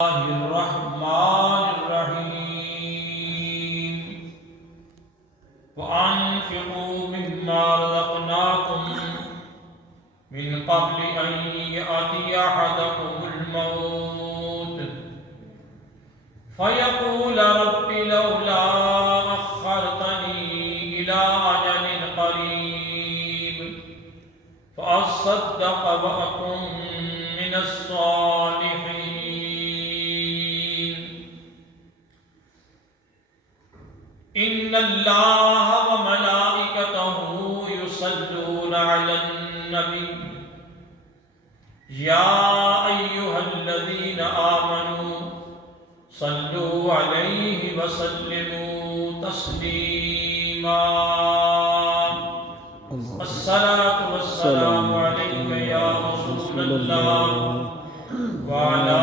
الرحمن الرحيم وأنفقوا مما رزقناكم من قبل أن يأتي أحدكم الموت فيقول رب لولا أخرتني إلى أجل قريب فأصدق وأكن من الصالحين. إن الله وملائكته يصلون على النبي يا أيها الذين آمنوا صلوا عليه وسلموا تسليما. الصلاة والسلام عليك يا رسول الله وعلى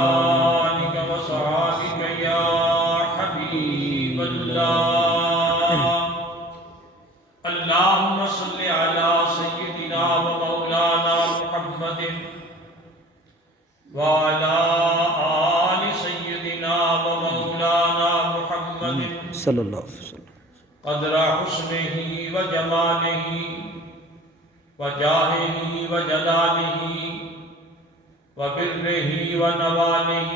آلك وصحبك يا حبيب الله. اللهم صل على سيدنا ومولانا محمد وعلى آل سيدنا ومولانا محمد صلی اللہ علیہ وسلم قدر حسنه وجماله وجاهه وجلاله وبره ونواله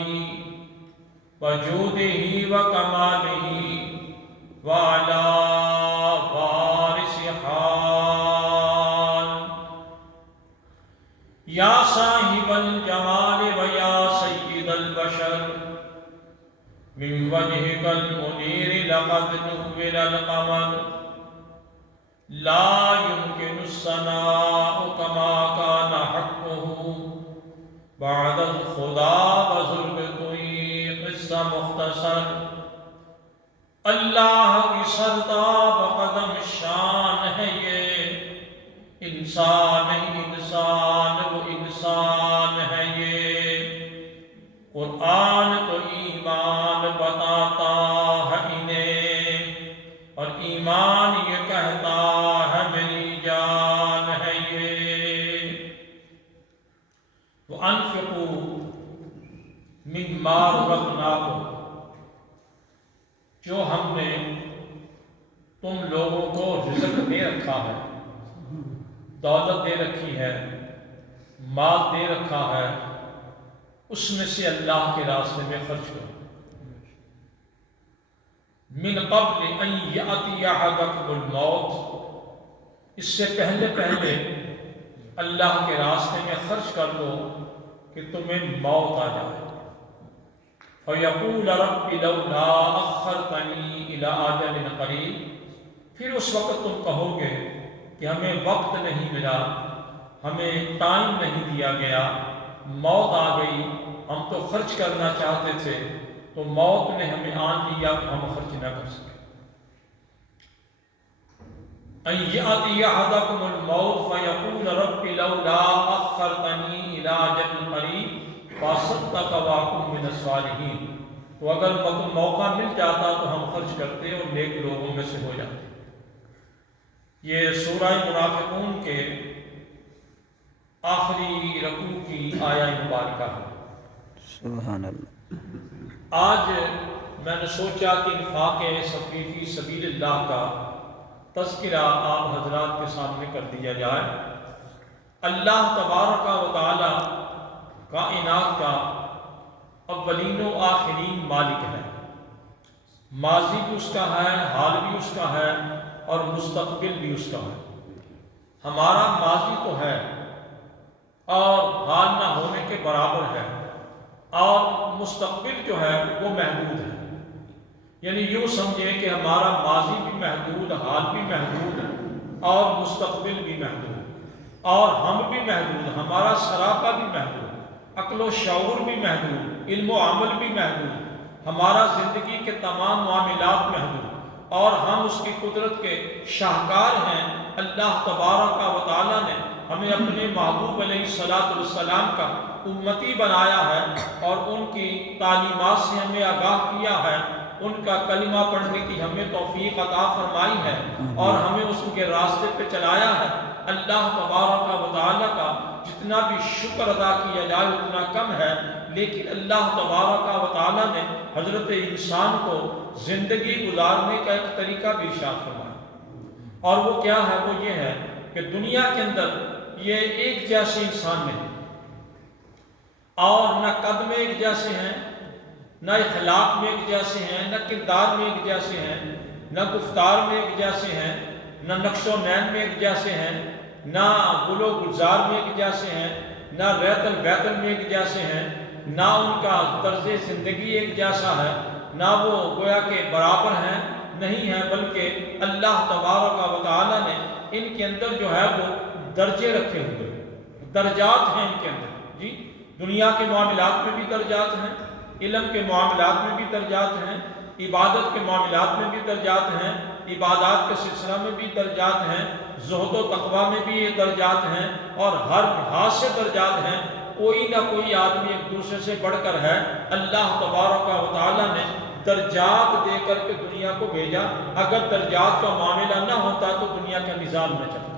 وجوده وكماله وعلى وارث حال يا صاحب الجمال ويا سيد البشر من وجهك المنير لقد نور القمر لا يمكن الثناء كما كان حقه بعد الخدا بزرگ کوئی قصہ مختصر. اللہ کی سرتاب قدم شان ہے یہ انسان ہی انسان وہ انسان ہے یہ. قرآن تو ایمان بتاتا ہے انہیں اور ایمان یہ کہتا ہے میری جان ہے یہ. وَأَنفِقُوا مِمَّا رَزَقْنَاكُمْ جو ہم نے تم لوگوں کو رزق دے رکھا ہے، دولت دے رکھی ہے، مال دے رکھا ہے، اس میں سے اللہ کے راستے میں خرچ کرو. من قبل ان یاتی احدکم الموت اس سے پہلے اللہ کے راستے میں خرچ کر دو کہ تمہیں موت آ جائے. فَيَقُولَ رَبِّ لَوْلَا أَخَّرْتَنِي إِلَىٰ أَجَلٍ قَرِيبٍ پھر اس وقت تم کہو گے کہ ہمیں وقت نہیں ملا، ہمیں ٹائم نہیں دیا گیا، موت آ گئی، ہم تو خرچ کرنا چاہتے تھے تو موت نے ہمیں آن لیا کہ ہم خرچ نہ کر سکے. أَن يَأْتِيَ أَحَدَكُمُ الْمَوْتُ فَيَقُولَ رَبِّ لَوْلَا أَخَّرْتَنِي إِلَىٰ أَجَلٍ قَرِيبٍ فَأَصَدَّقَ وَأَكُن مِّنَ الصَّالِحِينَ تو اگر موقع مل جاتا تو ہم خرچ کرتے اور نیک لوگوں میں سے ہو جاتے. یہ سورہ منافقون کے آخری رکوع کی آیہ مبارکہ ہے. سبحان اللہ. آج میں نے سوچا کہ انفاق صفی فی سبیل اللہ کا تذکرہ آپ حضرات کے سامنے کر دیا جائے. اللہ تبارک و تعالی کائنات کا اولین و آخرین مالک ہے. ماضی بھی اس کا ہے، حال بھی اس کا ہے اور مستقبل بھی اس کا ہے. ہمارا ماضی تو ہے اور حال نہ ہونے کے برابر ہے اور مستقبل جو ہے وہ محدود ہے. یعنی یوں سمجھیں کہ ہمارا ماضی بھی محدود، حال بھی محدود اور مستقبل بھی محدود اور ہم بھی محدود، ہمارا سراپا بھی محدود، عقل و شعور بھی محدود، علم و عمل بھی محدود، ہمارا زندگی کے تمام معاملات محدود اور ہم اس کی قدرت کے شاہکار ہیں. اللہ تبارک و تعالی نے ہمیں اپنے محبوب علیہ السلام کا امتی بنایا ہے اور ان کی تعلیمات سے ہمیں آگاہ کیا ہے، ان کا کلمہ پڑھنے کی ہمیں توفیق عطا فرمائی ہے اور ہمیں اس کے راستے پہ چلایا ہے. اللہ تبارک و تعالی کا جتنا بھی شکر ادا کیا جائے اتنا کم ہے. لیکن اللہ تبارک و تعالیٰ نے حضرت انسان کو زندگی گزارنے کا ایک طریقہ بھی ارشاد فرمایا، اور وہ کیا ہے؟ وہ یہ ہے کہ دنیا کے اندر یہ ایک جیسے انسان نہیں، اور نہ قد میں ایک جیسے ہیں، نہ اخلاق میں ایک جیسے ہیں، نہ کردار میں ایک جیسے ہیں، نہ گفتار میں ایک جیسے ہیں، نہ نقش و نین میں ایک جیسے ہیں، نہ گل و گلزار میں ایک جیسے ہیں، نہ ریتل بیتل میں ایک جیسے ہیں، نہ ان کا طرز زندگی ایک جیسا ہے، نہ وہ گویا کہ برابر ہیں، نہیں ہیں، بلکہ اللہ تبارک و تعالیٰ نے ان کے اندر جو ہے وہ درجے رکھے ہوئے، درجات ہیں ان کے اندر جی۔ دنیا کے معاملات میں بھی درجات ہیں، علم کے معاملات میں بھی درجات ہیں، عبادت کے معاملات میں بھی درجات ہیں، عبادات کے سلسلہ میں بھی درجات ہیں، زہد و تقوی میں بھی یہ درجات ہیں، اور ہر لحاظ سے درجات ہیں۔ کوئی نہ کوئی آدمی ایک دوسرے سے بڑھ کر ہے۔ اللہ تبارک و تعالیٰ نے درجات دے کر کے دنیا کو بھیجا۔ اگر درجات کا معاملہ نہ ہوتا تو دنیا کا نظام نہ چلتا،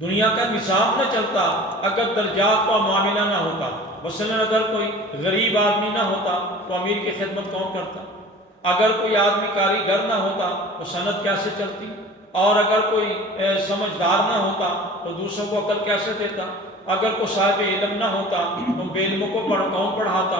دنیا کا نظام نہ چلتا اگر درجات کا معاملہ نہ ہوتا۔ مثلاً اگر کوئی غریب آدمی نہ ہوتا تو امیر کی خدمت کون کرتا؟ اگر کوئی آدمی کاریگر نہ ہوتا تو صنعت کیسے چلتی؟ اور اگر کوئی سمجھدار نہ ہوتا تو دوسروں کو عقل کیسے دیتا؟ اگر کوئی صاحب علم نہ ہوتا تو بے علموں کو کون پڑھاتا؟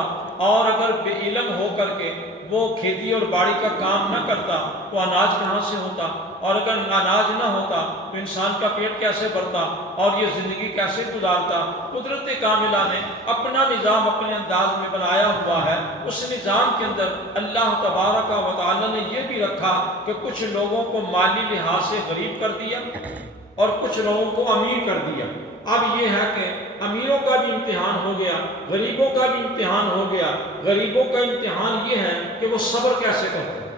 اور اگر بے علم ہو کر کے وہ کھیتی اور باڑی کا کام نہ کرتا تو اناج کہاں سے ہوتا؟ اور اگر اناج نہ ہوتا تو انسان کا پیٹ کیسے بھرتا اور یہ زندگی کیسے گزارتا؟ قدرت کاملہ نے اپنا نظام اپنے انداز میں بنایا ہوا ہے۔ اس نظام کے اندر اللہ تبارک و تعالیٰ نے یہ بھی رکھا کہ کچھ لوگوں کو مالی لحاظ سے غریب کر دیا اور کچھ لوگوں کو امیر کر دیا۔ اب یہ ہے کہ امیروں کا بھی امتحان ہو گیا، غریبوں کا بھی امتحان ہو گیا۔ غریبوں کا امتحان یہ ہے کہ وہ صبر کیسے کرتے ہیں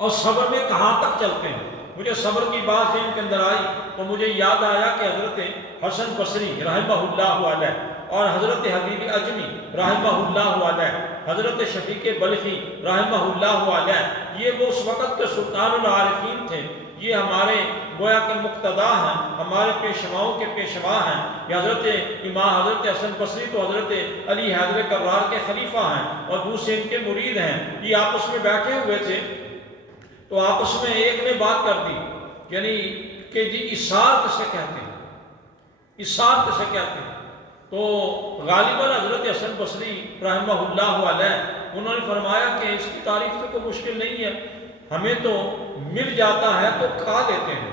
اور صبر میں کہاں تک چلتے ہیں۔ مجھے صبر کی بات ذہن کے اندر آئی تو مجھے یاد آیا کہ حضرت حسن بصری رحمہ اللہ علیہ اور حضرت حبیب اجمی رحمہ اللہ علیہ، حضرت شفیق بلخی رحمہ اللہ علیہ، یہ وہ اس وقت کے سلطان العارفین تھے۔ یہ ہمارے گویا کے مقتدا ہیں، ہمارے پیشواؤں کے پیشوا ہیں۔ یہ حضرت امام حضرت حسن بصری تو حضرت علی حیدر کرار کے خلیفہ ہیں اور دوسرے ان کے مرید ہیں۔ یہ آپس میں بیٹھے ہوئے تھے تو آپس میں ایک نے بات کر دی، یعنی کہ جی اشار کسے کہتے ہیں، اشار کسے کہتے ہیں؟ تو غالباً حضرت حسن بصری رحمہ اللہ علیہ انہوں نے فرمایا کہ اس کی تعریف تو کوئی مشکل نہیں ہے، ہمیں تو مل جاتا ہے تو کھا لیتے ہیں،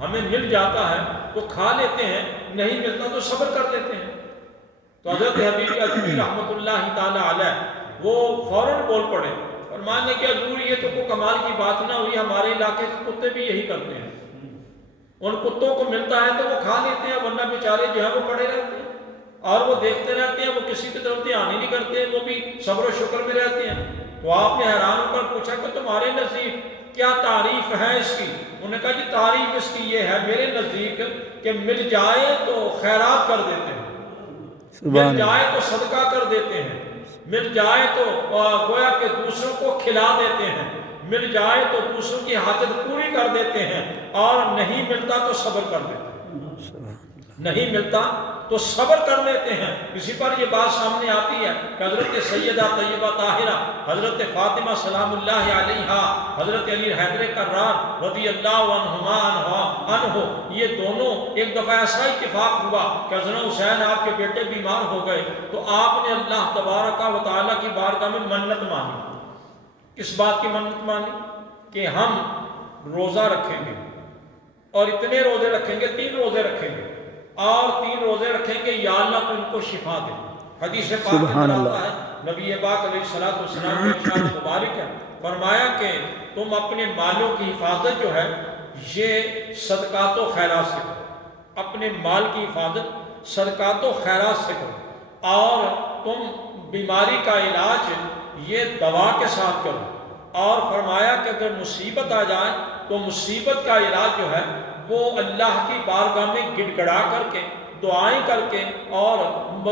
ہمیں مل جاتا ہے تو کھا لیتے ہیں، نہیں ملتا تو صبر کر لیتے ہیں۔ تو حضرت حبیب اجمی رحمۃ اللہ تعالیٰ علیہ وہ فوراً بول پڑے، فرمانے کہ حضور یہ تو کوئی کمال کی بات نہ ہوئی، ہمارے علاقے کے کتے بھی یہی کرتے ہیں، ان کتوں کو ملتا ہے تو وہ کھا لیتے ہیں، ورنہ بیچارے جو ہے وہ پڑے رہتے ہیں اور وہ دیکھتے رہتے ہیں، وہ کسی کی طرف دھیان ہی نہیں کرتے، وہ بھی صبر و شکر میں رہتے ہیں۔ تو آپ نے حیران ہو کر پوچھا کہ تمہارے نزدیک کیا تعریف ہے اس کی؟ انہوں نے کہا جی تعریف اس کی یہ ہے میرے نزدیک کہ مل جائے تو خیرات کر دیتے ہیں، مل جائے تو صدقہ کر دیتے ہیں، مل جائے تو گویا کہ دوسروں کو کھلا دیتے ہیں، مل جائے تو دوسروں کی حاجت پوری کر دیتے ہیں، اور نہیں ملتا تو صبر کر دیتے ہیں، نہیں ملتا تو صبر کر لیتے ہیں۔ اسی پر یہ بات سامنے آتی ہے کہ حضرت سیدہ طیبہ طاہرہ، حضرت فاطمہ سلام اللہ علیہا، حضرت علی حیدر کرار رضی اللہ عنہما عنہ، یہ دونوں ایک دفعہ ایسا اتفاق ہوا کہ حضرت حسین آپ کے بیٹے بیمار ہو گئے تو آپ نے اللہ تبارک و تعالیٰ کی بارگاہ میں منت مانی۔ کس بات کی منت مانی؟ کہ ہم روزہ رکھیں گے اور اتنے روزے رکھیں گے، 3 روزے رکھیں گے اور 3 روزے رکھیں گے، یا اللہ تو ان کو شفا دے۔ حدیث پاک میں آتا ہے نبی پاک علیہ السلام کے ارشاد مبارک ہے، فرمایا کہ تم اپنے مالوں کی حفاظت جو ہے یہ صدقات و خیرات سے کرو، اپنے مال کی حفاظت صدقات و خیرات سے کرو، اور تم بیماری کا علاج یہ دوا کے ساتھ کرو، اور فرمایا کہ اگر مصیبت آ جائے تو مصیبت کا علاج جو ہے وہ اللہ کی بارگاہ میں گڑ گڑا کر کے، دعائیں کر کے، اور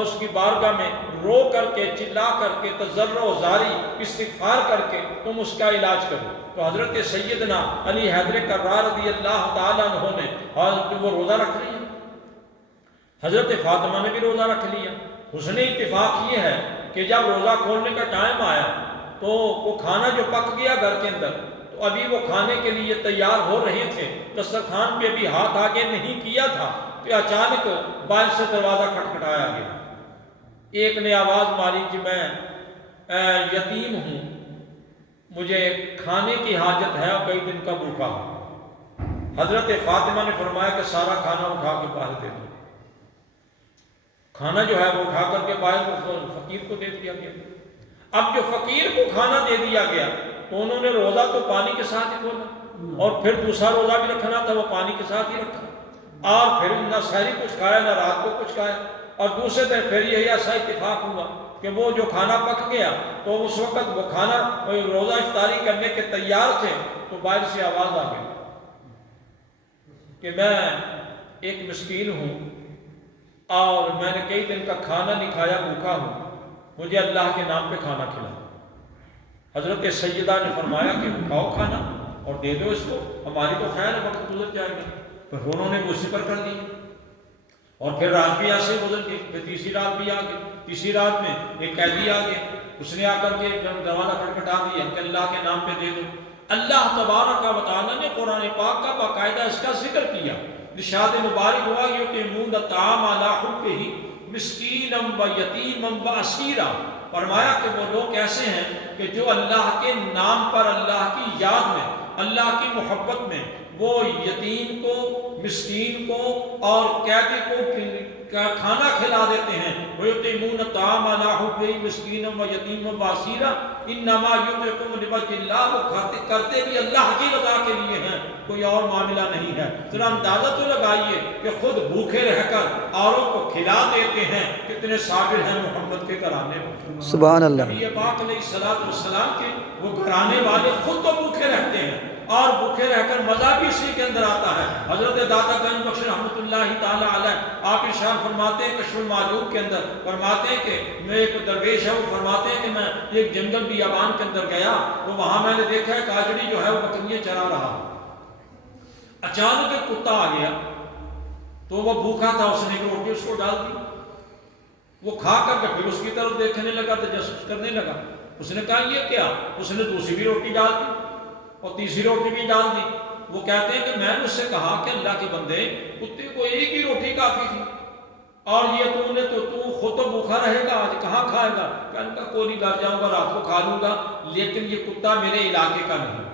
اس کی بارگاہ میں رو کر کے، چلا کر کے، تضرع و زاری استغفار کر کے تم اس کا علاج کرو۔ تو حضرت سیدنا علی حیدر کرار رضی اللہ تعالیٰ عنہ نے وہ روزہ رکھ لیا، حضرت فاطمہ نے بھی روزہ رکھ لیا، حسن اتفاق یہ ہے کہ جب روزہ کھولنے کا ٹائم آیا تو وہ کھانا جو پک گیا گھر کے اندر، تو ابھی وہ کھانے کے لیے تیار ہو رہے تھے، دسترخوان پہ بھی ہاتھ آگے نہیں کیا تھا کہ اچانک باہر سے دروازہ کھٹکھٹایا گیا۔ ایک نے آواز ماری کہ میں یتیم ہوں، مجھے کھانے کی حاجت ہے اور کئی دن کا بھوکا ہوں۔ حضرت فاطمہ نے فرمایا کہ سارا کھانا اٹھا کے باہر دے دو۔ کھانا جو ہے وہ اٹھا کر کے باہر فقیر کو دے دیا گیا۔ اب جو فقیر کو کھانا دے دیا گیا تو انہوں نے روزہ تو پانی کے ساتھ ہی کھولا، اور پھر دوسرا روزہ بھی رکھنا تھا، وہ پانی کے ساتھ ہی رکھا، اور پھر نہ سحری کچھ کھایا نہ رات کو کچھ کھایا، اور دوسرے دن پھر یہی ایسا اتفاق ہوا کہ وہ جو کھانا پک گیا تو اس وقت وہ کھانا روزہ افطاری کرنے کے تیار تھے تو باہر سے آواز آ گئی کہ میں ایک مسکین ہوں اور میں نے کئی دن کا کھانا نہیں کھایا، بھوکا ہوں، مجھے اللہ کے نام پہ کھانا کھلا۔ حضرت سیدہ نے فرمایا کہ کھاؤ کھانا اور دے دو اس کو، ہماری تو خیر وقت گزر جائے گا۔ پھر انہوں نے اسی پر کر دی، اور پھر رات بھی ایسے گزر گئی، پھر تیسری رات بھی آ گئی۔ تیسری رات میں ایک قیدی آ گیا، اس نے آ کر کے دروازہ کھٹکھٹا دیا کہ اللہ کے نام پہ دے دو۔ اللہ تبارک و تعالیٰ نے قرآن پاک کا باقاعدہ اس کا ذکر کیا، ارشاد مبارک ہوا یطعمون الطعام علی حبہ مسکینا و یتیما و اسیرا۔ فرمایا کہ وہ لوگ ایسے ہیں کہ جو اللہ کے نام پر، اللہ کی یاد میں، اللہ کی محبت میں وہ یتیم کو، مسکین کو اور قیدی کو کھانا کھلا دیتے ہیں۔ وَيُطْعِمُونَ الطَّعَامَ عَلَىٰ حُبِّهِ مِسْكِينًا وَيَتِيمًا وَأَسِيرًا إِنَّمَا يُطْعِمُونَ لِوَجْهِ اللَّهِ، وہ کرتے بھی اللہ کی رضا کے لیے ہیں، کوئی اور معاملہ نہیں ہے۔ ذرا اندازہ تو لگائیے کہ خود بھوکے رہ کر اوروں کو کھلا دیتے ہیں، کتنے صابر ہیں محمد کے گھرانے میں۔ سبحان اللہ۔ نبی پاک علیہ السلام کے وہ گھرانے والے خود تو بھوکے رہتے ہیں اور بھوکے رہ کر مزہ بھی اسی کے اندر آتا ہے۔ حضرت داتا گنج بخش رحمۃ اللہ تعالی علیہ آپ ارشاد فرماتے ہیں کشف المعلوم کے اندر، فرماتے ہیں کہ میں ایک درویش ہے، وہ فرماتے ہیں کہ میں ایک جنگل بیابان کے اندر گیا تو وہاں میں نے دیکھا ہے کاجڑی جو ہے وہ بکریاں چرا رہا، اچانک ایک کتا آ گیا تو وہ بھوکا تھا، اس نے ایک روٹی اس کو ڈال دی، وہ کھا کر کے پھر اس کی طرف دیکھنے لگا، تجسس کرنے لگا۔ اس نے کہا یہ کیا؟ اس نے دوسری بھی روٹی ڈال دی اور تیسری روٹی بھی ڈال دی۔ وہ کہتے ہیں کہ میں نے اس سے کہا کہ اللہ کے بندے، کتے کو ایک ہی روٹی کافی تھی اور یہ تو خود تو بھوکا رہے گا، آج کہاں کھائے گا؟ کہنے کا کوئی نہیں، گھر جاؤں گا رات کو کھا لوں گا، لیکن یہ کتا میرے علاقے کا نہیں،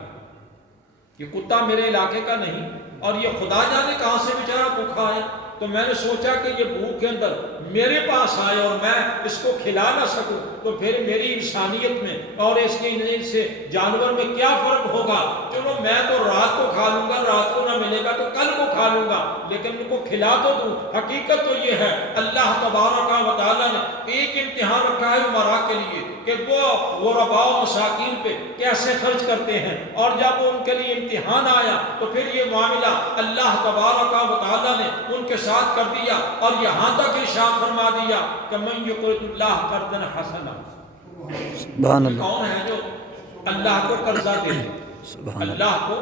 یہ کتا میرے علاقے کا نہیں، اور یہ خدا جانے کہاں سے بیچارہ بھوکا آیا۔ تو میں نے سوچا کہ یہ بھوک کے اندر میرے پاس آئے اور میں اس کو کھلا نہ سکوں تو پھر میری انسانیت میں اور اس کے سے جانور میں کیا فرق ہوگا؟ چلو میں تو رات کو کھا لوں گا، رات کو نہ ملے گا تو کل کو کھا لوں گا، لیکن ان کو کھلا تو دوں۔ حقیقت تو یہ ہے اللہ تبارک و تعالیٰ نے ایک امتحان رکھا ہے عمرا کے لیے کہ وہ غرباء و مساکین پہ کیسے خرچ کرتے ہیں، اور جب ان کے لیے امتحان آیا تو پھر یہ معاملہ اللہ تبارک و تعالیٰ نے ان کے ساتھ کر دیا، اور یہاں تک ارشاد فرما دیا کہ من یقرض اللہ قرضا حسنا۔ سبحان اللہ۔ کون ہے جو اللہ کو قرضہ دے دے؟ سبحان اللہ۔ اللہ کو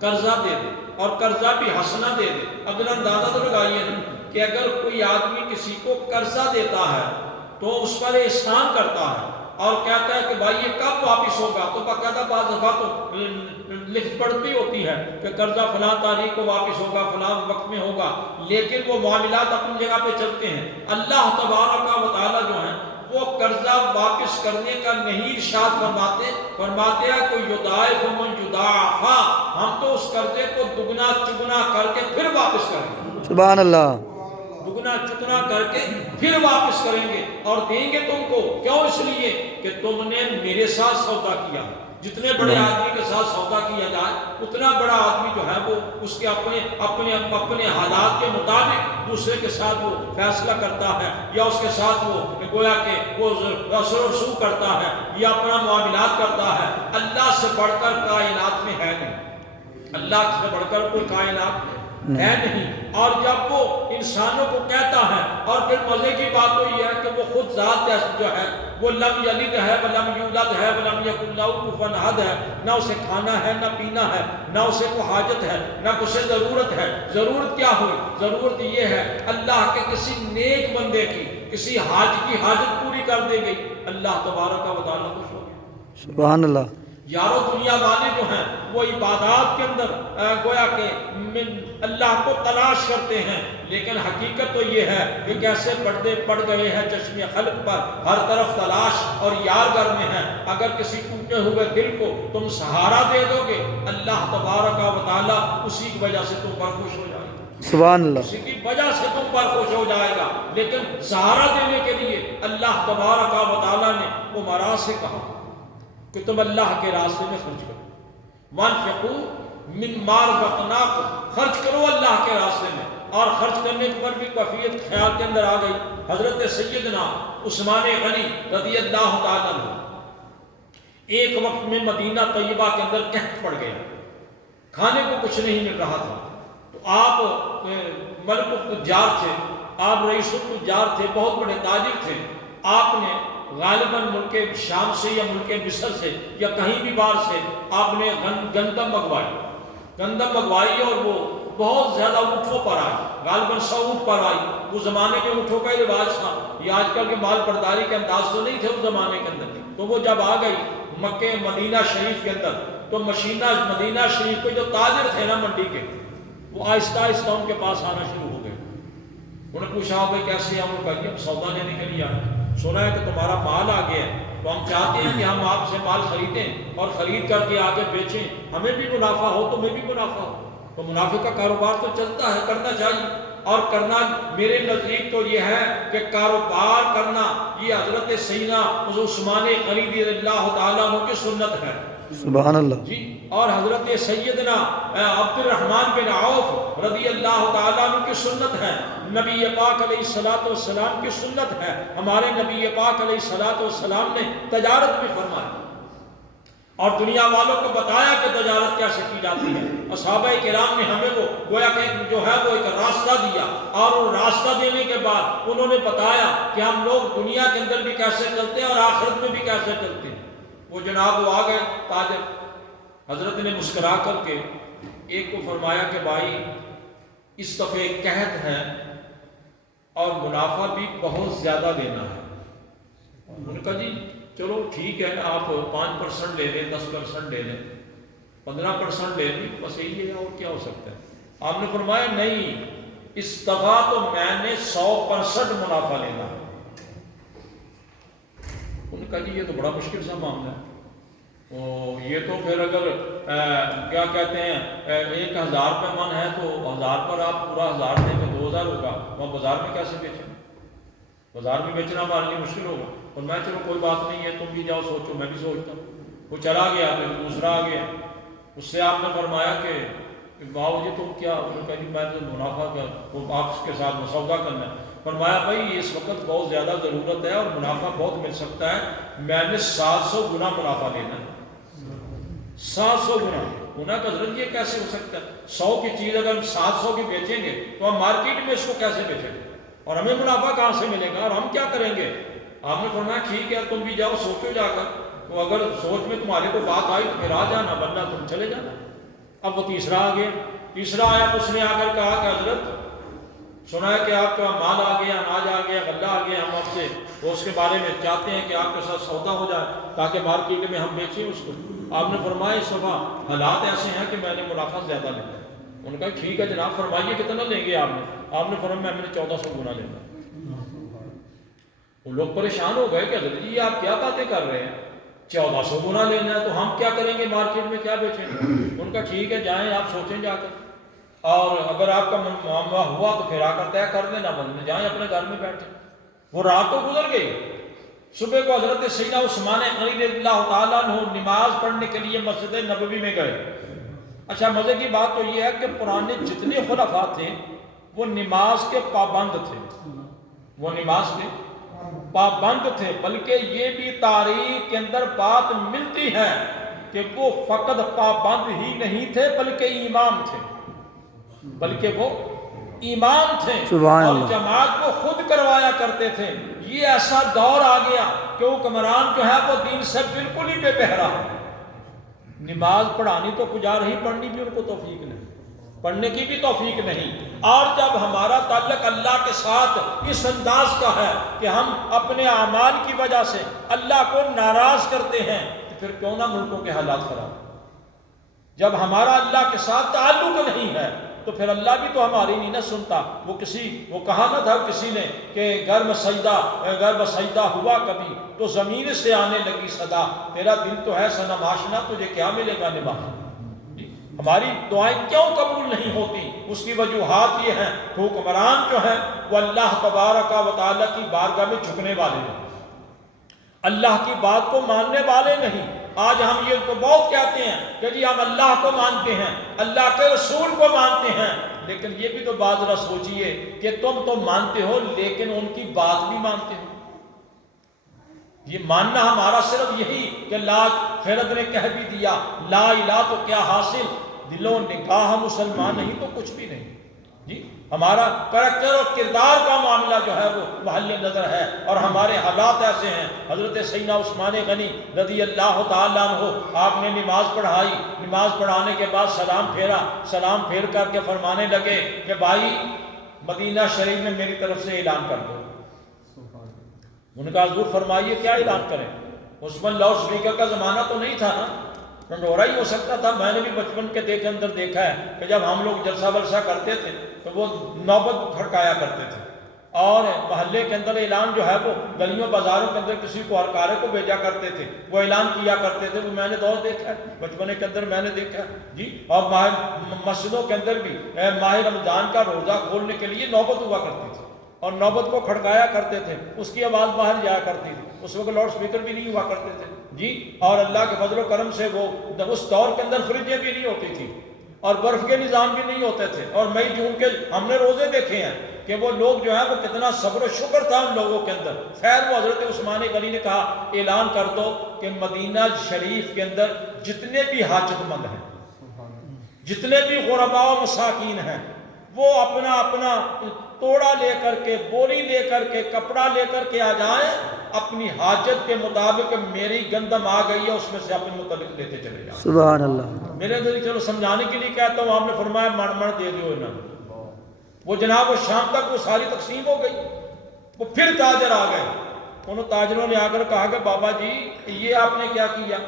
قرضہ دے دے اور قرضہ بھی حسنا دے دے۔ اگر اندازہ تو لگائیے کہ اگر کوئی آدمی کسی کو قرضہ دیتا ہے تو اس پر احسان کرتا ہے اور کہتا ہے کہ بھائی یہ کب واپس ہوگا، تو باقاعدہ بعض دفعہ تو لکھ پڑتی ہوتی ہے کہ قرضہ فلاں تاریخ کو واپس ہوگا، فلاں وقت میں ہوگا، لیکن وہ معاملات اپنی جگہ پہ چلتے ہیں۔ اللہ تبارک و تعالیٰ جو ہیں وہ قرضہ واپس کرنے کا نہیں ارشاد فرماتے ہیں کوئی یضاعف من یضاعف، ہم تو اس قرضے کو دگنا چگنا کر کے پھر واپس کریں گے۔ سبحان اللہ۔ دگنا چگنا کر کے پھر واپس کریں گے اور دیں گے تم کو۔ کیوں؟ اس لیے کہ تم نے میرے ساتھ سودا کیا۔ جتنے بڑے آدمی کے ساتھ سودا کیا جائے اتنا بڑا آدمی جو ہے وہ اس کے اپنے حالات کے مطابق دوسرے کے ساتھ وہ فیصلہ کرتا ہے، یا اس کے ساتھ وہ گویا کہ وہ اثر و رسوخ کرتا ہے یا اپنا معاملات کرتا ہے۔ اللہ سے بڑھ کر کائنات میں ہے نہیں، اللہ سے بڑھ کر کوئی کائنات ہے نہیں۔ اور جب وہ انسانوں کو کہتا ہے، اور پھر مزے کی بات تو یہ ہے کہ وہ خود ذات جو ہے وہ لم یلد ہے ولم یولد ہے ولم یکن لہ کفوا احد ہے، نہ اسے کھانا ہے نہ پینا ہے نہ اسے کوئی حاجت ہے نہ اسے ضرورت ہے۔ ضرورت کیا ہوئی؟ ضرورت یہ ہے اللہ کے کسی نیک بندے کی کسی حاج کی حاجت پوری کر دی گئی، اللہ تبارک و تعالیٰ خوش ہو گیا۔ سبحان اللہ۔ یارو دنیا والے جو ہیں وہ عبادات کے اندر گویا کہ اللہ کو تلاش کرتے ہیں، لیکن حقیقت تو یہ ہے کہ کیسے پردے پڑ گئے ہیں چشم خلق پر، ہر طرف تلاش اور یار گر میں ہیں۔ اگر کسی ٹوٹے ہوئے دل کو تم سہارا دے دو گے، اللہ تبارک و تعالیٰ اسی کی وجہ سے تم پر خوش ہو جائے گا، سبحان اللہ۔ اسی کی وجہ سے تم پر خوش ہو جائے گا۔ لیکن سہارا دینے کے لیے اللہ تبارک و تعالیٰ نے عمراء سے کہا کہ تم اللہ کے راستے میں خرچ کرو، وانفقوا مما رزقناکم، خرچ کرو اللہ کے راستے میں۔ اور خرچ کرنے پر بھی کیفیت خیال کے اندر آ گئی۔ حضرت سیدنا عثمان غنی رضی اللہ تعالیٰ عنہ ایک وقت میں مدینہ طیبہ کے اندر قحط پڑ گیا، کھانے کو کچھ نہیں مل رہا تھا، تو آپ ملک التجار تھے، آپ رئیس التجار تھے، بہت بڑے تاجر تھے۔ آپ نے غالباً ملک شام سے یا ملک مصر سے یا کہیں بھی باہر سے آپ نے گندم منگوائی اور وہ بہت زیادہ اونٹوں پر آئی، غالباً 100 اونٹ پر آئی۔ اس زمانے کے اونٹوں کا ہی رواج تھا، یہ آج کل کے مال برداری کے انداز تو نہیں تھے اس زمانے کے اندر۔ تو وہ جب آ گئی مکہ مدینہ شریف کے اندر، تو مدینہ شریف کے جو تاجر تھے نا منڈی کے، وہ آہستہ آہستہ ان کے پاس آنا شروع ہو گئے۔ انہوں نے پوچھا بھائی کیسے ہم کہا کہ سودا لینے کے لیے آئے، سنا ہے کہ تمہارا مال آ گیا ہے، تو ہم چاہتے ہیں کہ ہم آپ سے مال خریدیں اور خرید کر کے آگے بیچیں، ہمیں بھی منافع ہو تمہیں بھی منافع ہو۔ تو منافع کا کاروبار تو چلتا ہے، کرنا چاہیے، اور کرنا میرے نزدیک تو یہ ہے کہ کاروبار کرنا یہ حضرت سیدنا عثمان غنی رضی اللہ تعالیٰ عنہ کی سنت ہے۔ سبحان اللہ جی، اور حضرت سیدنا عبد الرحمن بن عوف رضی اللہ تعالیٰ عنہ کی سنت ہے، نبی پاک علیہ الصلوۃ والسلام کی سنت ہے۔ ہمارے نبی پاک علیہ الصلوۃ والسلام نے تجارت بھی فرمائی اور دنیا والوں کو بتایا کہ تجارت کیسے کی جاتی ہے۔ صحابہ کرام نے ہمیں وہ گویا کہ جو ہے وہ ایک راستہ دیا، اور وہ راستہ دینے کے بعد انہوں نے بتایا کہ ہم لوگ دنیا کے اندر بھی کیسے چلتے ہیں اور آخرت میں بھی کیسے چلتے ہیں۔ وہ جناب وہ آ گئے تاجر، حضرت نے مسکرا کر کے ایک کو فرمایا کہ بھائی اس دفعہ قحط ہے اور منافع بھی بہت زیادہ دینا ہے۔ انہوں نے کہا جی چلو ٹھیک ہے، آپ 5% لے لیں، 10% لے لیں، 15% لے لیں، بس یہی ہے، اور کیا ہو سکتا ہے۔ آپ نے فرمایا نہیں، اس دفعہ تو میں نے 100% منافع لینا ہے۔ انہوں نے کہا جی یہ تو بڑا مشکل سا معاملہ ہے، یہ تو پھر اگر کیا کہتے ہیں 1000 روپے من ہے تو 1000 پر آپ پورا 1000 دیں گے 2000 ہوگا، وہاں بازار میں کیسے بیچیں؟ بازار میں بیچنا ہمارے لیے مشکل ہوگا۔ اور میں چلو کوئی بات نہیں ہے، تم بھی جاؤ سوچو، میں بھی سوچتا ہوں۔ وہ چلا گیا، پھر دوسرا آ گیا، اس سے آپ نے فرمایا کہ باؤ جی تم کیا؟ انہوں نے کہا جی میں تو منافع کا وہ آپ کے ساتھ مسودہ کرنا ہے۔ فرمایا بھائی اس وقت بہت زیادہ ضرورت ہے اور منافع بہت مل سکتا ہے، میں نے 700 گنا منافع لینا ہے۔ 700 گنا گنا کا ضرورت یہ کیسے ہو سکتا ہے؟ 100 کی چیز اگر ہم 700 کی بیچیں گے تو ہم مارکیٹ میں اس کو کیسے بیچیں گے اور ہمیں منافع کہاں سے ملے گا اور ہم کیا کریں گے؟ آپ نے فرمایا ٹھیک ہے تم بھی جاؤ سوچو جا کر، تو اگر سوچ میں تمہارے کو بات آئی تو پھر آ جانا، ورنہ تم چلے جانا۔ اب وہ تیسرا آ گیا، تیسرا آیا تو اس نے آ کر کہا کہ حضرت سنا ہے کہ آپ کا مال آ گیا، اناج آ گیا، غلہ آ گیا، ہم آپ سے اس کے بارے میں چاہتے ہیں کہ آپ کے ساتھ سودا ہو جائے تاکہ مارکیٹ میں ہم بیچیں اس کو۔ آپ نے فرمایا اس دفعہ حالات ایسے ہیں کہ میں نے منافع زیادہ لینا ہے۔ انہوں نے کہا ٹھیک ہے جناب فرمائیے کتنا لیں گے آپ نے؟ آپ نے فرمایا میں نے 1400 گنا لینا ہے۔ وہ لوگ پریشان ہو گئے کہ حضرت جی آپ کیا باتیں کر رہے ہیں، 1400 گنا لینا ہے تو ہم کیا کریں گے، مارکیٹ میں کیا بیچیں گے؟ ان کا ٹھیک ہے جائیں آپ سوچیں جا کر، اور اگر آپ کا معاملہ ہوا تو پھر آ کر طے کر لینا، ورنہ جائیں اپنے گھر میں بیٹھیں۔ وہ رات تو گزر گئی، صبح کو حضرت سیدنا عثمان غنی رضی اللہ تعالیٰ عنہ نماز پڑھنے کے لیے مسجد نبوی میں گئے۔ اچھا مزے کی بات تو یہ ہے کہ پرانے جتنے خلفاء تھے وہ نماز کے پابند تھے، وہ نماز کے پابند تھے، بلکہ یہ بھی تاریخ کے اندر بات ملتی ہے کہ وہ فقط پابند ہی نہیں تھے بلکہ امام تھے، بلکہ وہ امام تھے اور جماعت کو خود کروایا کرتے تھے۔ یہ ایسا دور آ گیا کہ حکمران جو ہے وہ دین سے بالکل ہی بے بہرا ہے، نماز پڑھانی تو پجار ہی پڑھنی بھی ان کو توفیق نہیں۔ پڑھنے کی بھی توفیق نہیں۔ اور جب ہمارا تعلق اللہ کے ساتھ اس انداز کا ہے کہ ہم اپنے اعمال کی وجہ سے اللہ کو ناراض کرتے ہیں، تو پھر کیوں نہ ملکوں کے حالات خراب؟ جب ہمارا اللہ کے ساتھ تعلق نہیں ہے تو پھر اللہ بھی تو ہماری نہیں نہ سنتا۔ وہ کہا نہ تھا کسی نے کہ گر بسجدہ ہوا کبھی تو زمین سے آنے لگی صدا، تیرا دل تو ہے صنم آشنا، تجھے کیا ملے گا نبھانا۔ ہماری دعائیں کیوں قبول نہیں ہوتی؟ اس کی وجوہات یہ ہیں، حکمران جو ہیں وہ اللہ تبارک و تعالیٰ کی بارگاہ میں جھکنے والے نہیں، اللہ کی بات کو ماننے والے نہیں۔ آج ہم یہ تو بہت کہتے ہیں کہ جی ہم اللہ کو مانتے ہیں، اللہ کے رسول کو مانتے ہیں، لیکن یہ بھی تو بات ذرا سوچئے کہ تم تو مانتے ہو لیکن ان کی بات بھی مانتے ہو۔ یہ ماننا ہمارا صرف یہی کہ لا، خیرت نے کہہ بھی دیا لا الہ تو کیا حاصل، دل و نگاہ مسلمان نہیں تو کچھ بھی نہیں۔ جی ہمارا کریکٹر اور کردار کا معاملہ جو ہے وہ محل نظر ہے، اور ہمارے حالات ایسے ہیں۔ حضرت سیدنا عثمان غنی رضی اللہ تعالیٰ عنہ، آپ نے نماز پڑھائی، نماز پڑھانے کے بعد سلام پھیرا، سلام پھیر کر کے فرمانے لگے کہ بھائی مدینہ شریف میں میری طرف سے اعلان کر دو۔ ان کا حضور فرمائیے کیا اعلان کریں؟ اس میں لاؤڈ اسپیکر کا زمانہ تو نہیں تھا نا، ڈنڈورا ہی ہو سکتا تھا۔ میں نے بھی بچپن کے اندر دیکھا ہے کہ جب ہم لوگ جلسہ ولسہ کرتے تھے تو وہ نوبت کھڑکایا کرتے تھے، اور محلے کے اندر اعلان جو ہے وہ گلیوں بازاروں کے اندر کسی کو ہرکارے کو بھیجا کرتے تھے، وہ اعلان کیا کرتے تھے۔ وہ میں نے دور دیکھا ہے، بچپنے کے اندر میں نے دیکھا ہے جی۔ اور مسجدوں کے اندر بھی ماہ رمضان کا روزہ کھولنے کے لیے نوبت ہوا کرتی تھی، اور نوبت کو کھڑکایا کرتے تھے، اس کی آواز باہر جایا کرتی تھی۔ اس وقت لاؤڈ اسپیکر بھی نہیں ہوا کرتے تھے جی، اور اللہ کے فضل و کرم سے وہ اس دور کے اندر فریجیں بھی نہیں ہوتی تھی، اور برف کے نظام بھی نہیں ہوتے تھے، اور مئی جون کے ہم نے روزے دیکھے ہیں کہ وہ لوگ جو ہیں وہ کتنا صبر و شکر تھا ان لوگوں کے اندر۔ خیر وہ حضرت عثمان غنی نے کہا اعلان کر دو کہ مدینہ شریف کے اندر جتنے بھی حاجت مند ہیں، جتنے بھی غرباء و مساکین ہیں، وہ اپنا اپنا توڑا لے کر کے، بوری لے کر کے، کپڑا لے کر کے آ جائیں، اپنی حاجت کے مطابق میری گندم آ گئی ہے اس میں سے اپنے متعلق لیتے چلے جائیں۔ سبحان اللہ۔ میرے دل چلو سمجھانے کے لیے کہتا ہوں، آپ نے فرمایا من دے دیو انہوں نے۔ وہ جناب وہ شام تک وہ ساری تقسیم ہو گئی۔ وہ پھر تاجر آ گئے، انہوں تاجروں نے آ کر کہا کہ بابا جی یہ آپ نے کیا کیا؟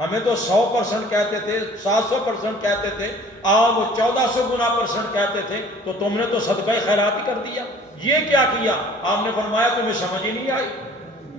ہمیں تو 100% کہتے تھے، 700% کہتے تھے، اور وہ 1400 گنا % کہتے تھے، تو تم نے تو صدقہ خیرات ہی کر دیا، یہ کیا کیا؟ آپ نے فرمایا تمہیں سمجھ ہی نہیں آئی،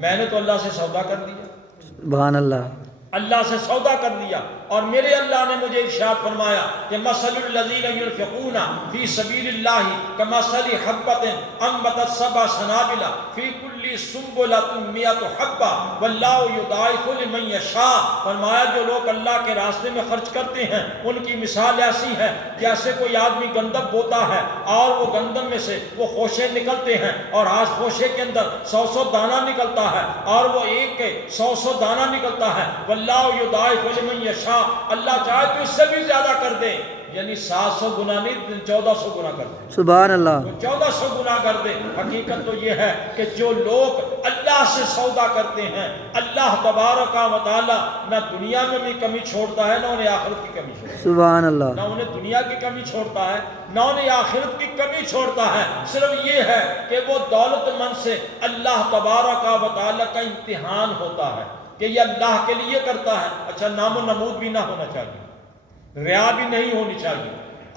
میں نے تو اللہ سے سودا کر دیا، سبحان اللہ، اللہ سے سودا کر دیا۔ اور میرے اللہ نے مجھے ارشاد فرمایا کہ مثل الذین ينفقون فی سبیل اللہ کمثل حبۃ انبتت سبع سنابل فی کل سنبلۃ مئۃ حبۃ واللہ یضاعف لمن یشاء۔ فرمایا جو لوگ اللہ کے راستے میں خرچ کرتے ہیں ان کی مثال ایسی ہے جیسے کوئی آدمی گندم بوتا ہے، اور وہ گندم میں سے وہ خوشے نکلتے ہیں، اور آج خوشے کے اندر 100 دانہ نکلتا ہے، اور وہ ایک کے 100 دانہ نکلتا ہے۔ واللہ یضاعف لمن یشاء، اللہ چاہے تو اس سے بھی زیادہ کر دے، یعنی 700 گنا نہیں 1400 گنا کر دے، سبحان اللہ، 1400 گنا کر دے۔ حقیقت تو یہ ہے کہ جو لوگ اللہ سے سودا کرتے ہیں، اللہ تبارک و تعالی نہ دنیا میں بھی کمی چھوڑتا ہے، نہ انہیں آخرت کی کمی چھوڑتا ہے، سبحان اللہ، نہ انہیں دنیا کی کمی چھوڑتا ہے، نہ انہیں آخرت کی کمی چھوڑتا ہے۔ صرف یہ ہے کہ وہ دولت مند سے اللہ تبارک و تعالی کا امتحان ہوتا ہے کہ یہ اللہ کے لیے کرتا ہے۔ اچھا نام و نمود بھی نہ ہونا چاہیے، ریا بھی نہیں ہونی چاہیے،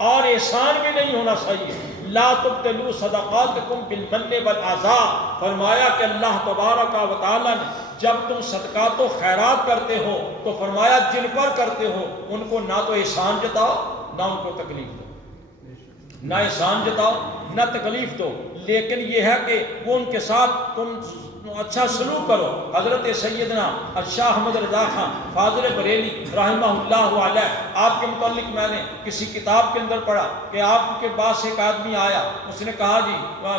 اور احسان بھی نہیں ہونا چاہیے۔ لا تبطلوا صدقاتکم بالمن والعذا، فرمایا کہ اللہ تبارک و تعالیٰ نے جب تم صدقات و خیرات کرتے ہو تو فرمایا جن پر کرتے ہو ان کو نہ تو احسان جتاؤ نہ ان کو تکلیف دو، نہ احسان جتاؤ نہ تکلیف دو، لیکن یہ ہے کہ وہ ان کے ساتھ تم اچھا سلوک کرو۔ حضرت سیدنا شاہ احمد رضا خان فاضل بریلی رحمہ اللہ علیہ، آپ کے متعلق میں نے کسی کتاب کے اندر پڑھا کہ آپ کے پاس ایک آدمی آیا، اس نے کہا جی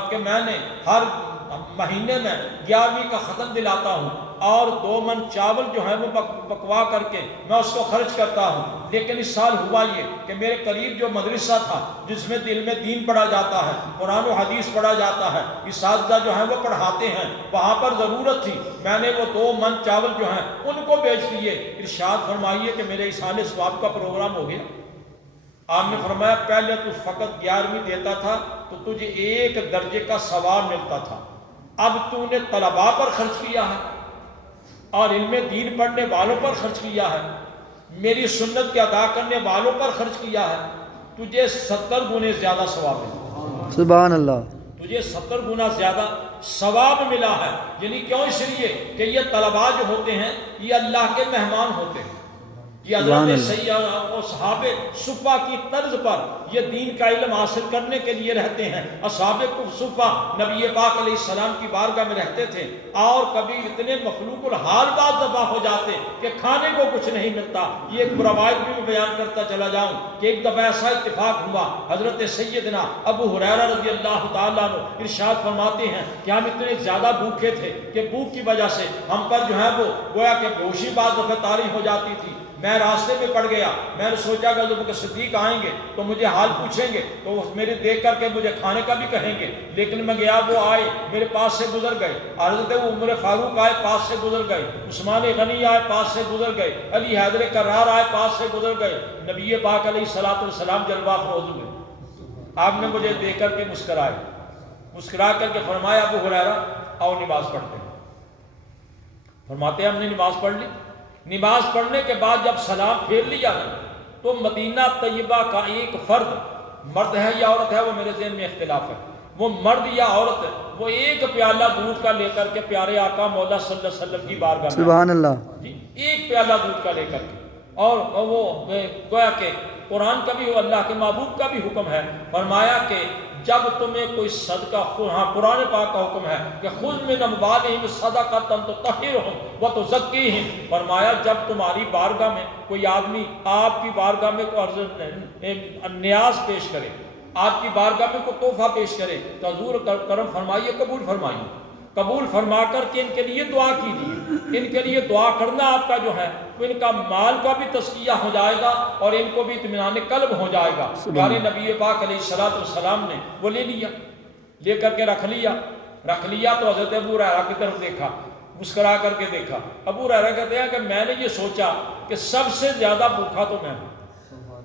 کہ میں نے ہر مہینے میں 11ویں کا ختم دلاتا ہوں، اور 2 من چاول جو ہے وہ پکوا کر کے میں اس کو خرچ کرتا ہوں، لیکن اس سال ہوا یہ کہ میرے قریب جو مدرسہ تھا جس میں دل میں دین پڑھا جاتا ہے، قرآن و حدیث پڑھا جاتا ہے، اساتذہ جو ہیں وہ پڑھاتے ہیں، وہاں پر ضرورت تھی، میں نے وہ 2 من چاول جو ہیں ان کو بیچ دیے۔ ارشاد فرمائیے کہ میرے احسان ثواب کا پروگرام ہو گیا، آپ نے فرمایا پہلے تو فقط 11ویں دیتا تھا تو تجھے 1 درجے کا ثواب ملتا تھا، اب تو نے طلباء پر خرچ کیا ہے اور علم دین پڑھنے والوں پر خرچ کیا ہے، میری سنت کے ادا کرنے والوں پر خرچ کیا ہے، تجھے 70 گنے زیادہ ثواب ملا۔ سبحان اللہ۔ تجھے 70 گنا زیادہ ثواب ملا ہے۔ یعنی کیوں؟ اس لیے کہ یہ طلباء جو ہوتے ہیں یہ اللہ کے مہمان ہوتے ہیں، یہ حضرت سیدنا اور صحابہ صفہ کی طرز پر یہ دین کا علم حاصل کرنے کے لیے رہتے ہیں۔ اصحاب صفہ نبی پاک علیہ السلام کی بارگاہ میں رہتے تھے اور کبھی اتنے مخلوق الحال بعض دفعہ ہو جاتے کہ کھانے کو کچھ نہیں ملتا۔ یہ ایک روایت بھی میں بیان کرتا چلا جاؤں کہ ایک دفعہ ایسا اتفاق ہوا، حضرت سیدنا ابو ہریرہ رضی اللہ تعالیٰ عنہ ارشاد فرماتے ہیں کہ ہم اتنے زیادہ بھوکے تھے کہ بھوک کی وجہ سے ہم پر جو ہے وہ گویا کہ بیہوشی بعض دفعہ طاری ہو جاتی تھی۔ میں راستے میں پڑ گیا، میں نے سوچا کہ ابو بکر صدیق آئیں گے تو مجھے حال پوچھیں گے تو وہ میرے دیکھ کر کے مجھے کھانے کا بھی کہیں گے، لیکن میں گیا، وہ آئے میرے پاس سے گزر گئے، حضرت عمر فاروق آئے پاس سے گزر گئے، عثمان غنی آئے پاس سے گزر گئے، علی حیدر کرار آئے پاس سے گزر گئے، نبی پاک علیہ الصلوۃ والسلام جلوہ افروز ہوئے۔ آپ نے مجھے دیکھ کر کے مسکرائے، مسکرا کر کے فرمایا ابو ہریرہ آؤ نماز پڑھتے ہیں۔ فرماتے ہیں ہم نے نماز پڑھ لی۔ نماز پڑھنے کے بعد جب سلام پھیر لیا تو مدینہ طیبہ کا ایک فرد، مرد ہے یا عورت ہے وہ میرے ذہن میں اختلاف ہے، وہ مرد یا عورت ہے، وہ 1 پیالہ دودھ کا لے کر کے پیارے آقا مولا صلی اللہ علیہ وسلم کی بارگاہ میں، سبحان اللہ، جی 1 پیالہ دودھ کا لے کر کے، اور وہ گویا کہ قرآن کا بھی اللہ کے محبوب کا بھی حکم ہے، فرمایا کہ جب تمہیں کوئی صدقہ، ہاں قرآن پاک کا حکم ہے کہ خذ من اموالہم صدقۃ تطہرہم وتزکیہم، فرمایا جب تمہاری بارگاہ میں کوئی آدمی آپ کی بارگاہ میں کوئی نیاز پیش کرے، آپ کی بارگاہ میں کوئی تحفہ پیش کرے تو حضور کرم فرمائیے، قبول فرمائیے، قبول فرما کر کے ان کے لیے دعا کیجیے۔ ان کے لیے دعا کرنا آپ کا جو ہے تو ان کا مال کا بھی تزکیہ ہو جائے گا اور ان کو بھی اطمینان قلب ہو جائے گا۔ پیارے نبی پاک علیہ السلام نے وہ لے لیا، لے کر کے رکھ لیا تو حضرت ابو ہریرہ کی طرف دیکھا، مسکرا کر کے دیکھا۔ ابو ہریرہ کہتے ہیں کہ میں نے یہ سوچا کہ سب سے زیادہ بھوکا تو میں ہوں،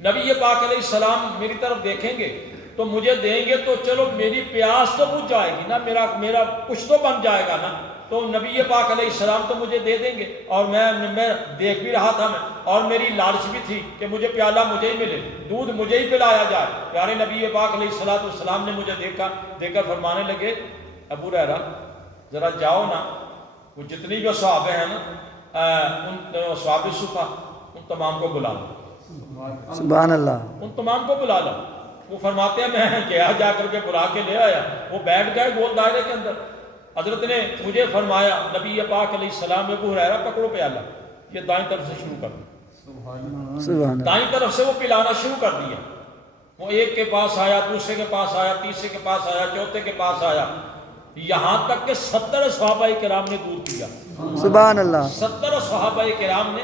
نبی پاک علیہ السلام میری طرف دیکھیں گے تو مجھے دیں گے تو چلو میری پیاس تو بجھ جائے گی نا، میرا کچھ تو بن جائے گا نا، تو نبی پاک علیہ السلام تو مجھے دے دیں گے، اور میں دیکھ بھی رہا تھا میں، اور میری لالچ بھی تھی کہ مجھے پیالہ مجھے ہی ملے، دودھ مجھے ہی پلایا جائے۔ پیارے نبی پاک علیہ السلام نے مجھے دیکھا، دیکھ کر فرمانے لگے ابو ہریرہ ذرا جاؤ نا، وہ جتنی جو صحابہ ہیں نا ان صحابہ صفہ ان تمام کو بلا لو، سبحان اللہ، ان تمام کو بلا لو۔ وہ فرماتے ہیں میں گیا، جا کر کے بلا کے لے آیا، وہ بیٹھ گئے گول دائرے کے اندر۔ حضرت نے مجھے فرمایا نبی پاک علیہ السلام ابو ہریرہ پکڑو پیالہ، یہ دائیں طرف سے شروع کر دیا، سبحان اللہ، دائیں طرف سے وہ پلانا شروع کر دیا۔ وہ ایک کے پاس آیا، دوسرے کے پاس آیا، تیسرے کے پاس آیا، چوتھے کے پاس آیا، یہاں تک کہ 70 صحابہ کرام نے دودھ پیا۔ سبحان اللہ، 70 صحابہ کرام نے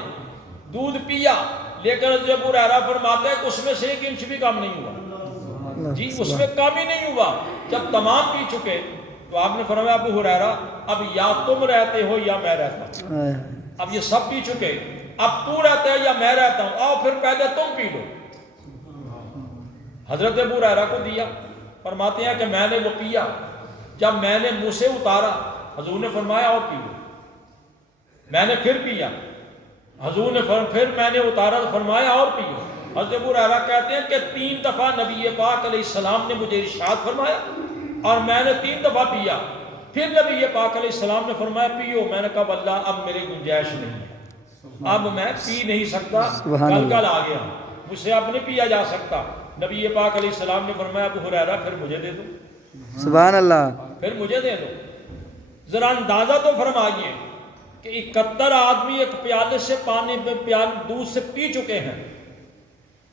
دودھ پیا، لیکن ابو ہریرہ فرماتے ہیں کہ اس میں سے 1 انچ بھی کم نہیں ہوا، جی اس میں کام ہی نہیں ہوا۔ جب تمام پی چکے تو آپ نے فرمایا ابو ہریرہ اب یا تم رہتے ہو یا میں رہتا ہوں، اب یہ سب پی چکے، اب تو رہتا ہے یا میں رہتا ہوں، آؤ پھر پہلے تم پی لو۔ حضرت ابو ہریرہ کو دیا، فرماتے ہیں کہ میں نے وہ پیا، جب میں نے منہ سے اتارا حضور نے فرمایا اور پی لو، میں نے پھر پیا، حضور نے پھر میں نے اتارا تو فرمایا اور پیو۔ حضرت ابو ہریرہ کہتے ہیں کہ 3 دفعہ نبی پاک علیہ السلام نے مجھے ارشاد فرمایا اور میں نے 3 دفعہ پیا، پھر نبی پاک علیہ السلام نے فرمایا پیو، میں نے کہا اللہ اب میری گنجائش نہیں ہے، اب میں پی نہیں سکتا، کل آ گیا، مجھ سے اب نہیں پیا جا سکتا۔ نبی پاک علیہ السلام نے فرمایا ابو ہریرہ پھر مجھے دے دو، سبحان اللہ، پھر مجھے دے دو۔ ذرا اندازہ تو فرمائیے کہ 71 آدمی ایک پیالے سے پانی دودھ سے پی چکے ہیں،